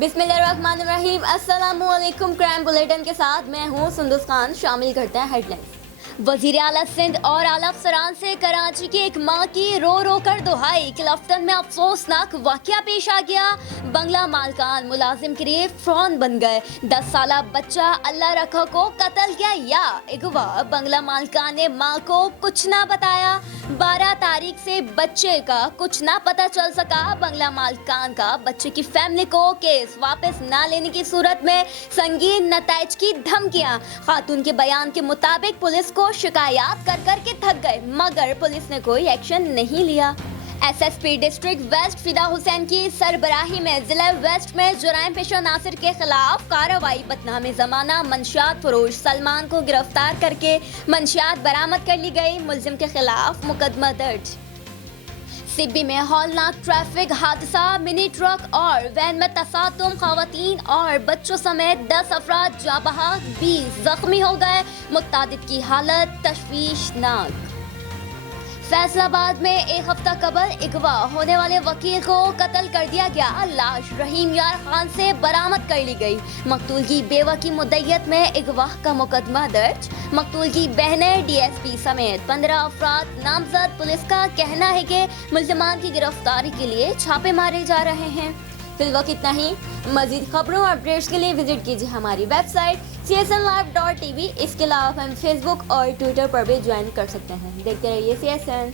बिस्मिल्लाहिर्रहमानिर्रहीम। अस्सलामुअलैकुम। Crime bulletin के साथ मैं हूँ सुंदस खान। शामिल करते हैं हेडलाइंस। वजीर आला सिंध और आला अफसरान से कराची की एक माँ की रो रो कर दुहाई। क्लफ्टन में अफसोसनाक वाकया पेश आ गया। बंगला मालकान मुलाजिम के लिए फ्रॉन बन गए। 10 साला बच्चा अल्लाह रखा को कत्ल किया या अगवा। बंगला मालकान ने माँ को कुछ ना बताया। 12 तारीख से बच्चे का कुछ ना पता चल सका। बंगला मालकान का बच्चे की फैमिली को केस वापस ना लेने की सूरत में संगीन नताइज की धमकियां। खातून के बयान के मुताबिक पुलिस को शिकायत कर कर के थक गए, मगर पुलिस ने कोई एक्शन नहीं लिया। एसएसपी डिस्ट्रिक्ट वेस्ट फिदा हुसैन की सरबराही में जिला वेस्ट में जुराइम पेशा नासिर के खिलाफ कार्रवाई। बदनामी जमाना मंशियात फरोश सलमान को गिरफ्तार करके मंशियात बरामद कर ली गई। मुलजिम के खिलाफ मुकदमा दर्ज। सिब्बी में हौलनाक ट्रैफिक हादसा। मिनी ट्रक और वैन में तसादुम। खवातीन और बच्चों समेत 10 अफराद जाँ बहक, 20 जख्मी हो गए। मुत्तादिद की हालत तशवीशनाक। फैसलाबाद में एक हफ्ता कबल अगवा होने वाले वकील को कत्ल कर दिया गया। लाश रहीम यार खान से बरामद कर ली गई। मकतूल की बेवा की मुद्दत में अगवा का मुकदमा दर्ज। मकतूल की बहनें, डीएसपी समेत 15 अफराद नामजद। पुलिस का कहना है कि मुल्ज़िमान की गिरफ्तारी के लिए छापे मारे जा रहे हैं। फिलहाल इतना ही। मजीद खबरों और अपडेट्स के लिए विजिट कीजिए हमारी वेबसाइट csnlive.tv। इसके अलावा हम फेसबुक और ट्विटर पर भी ज्वाइन कर सकते हैं। देखते रहिए CSN।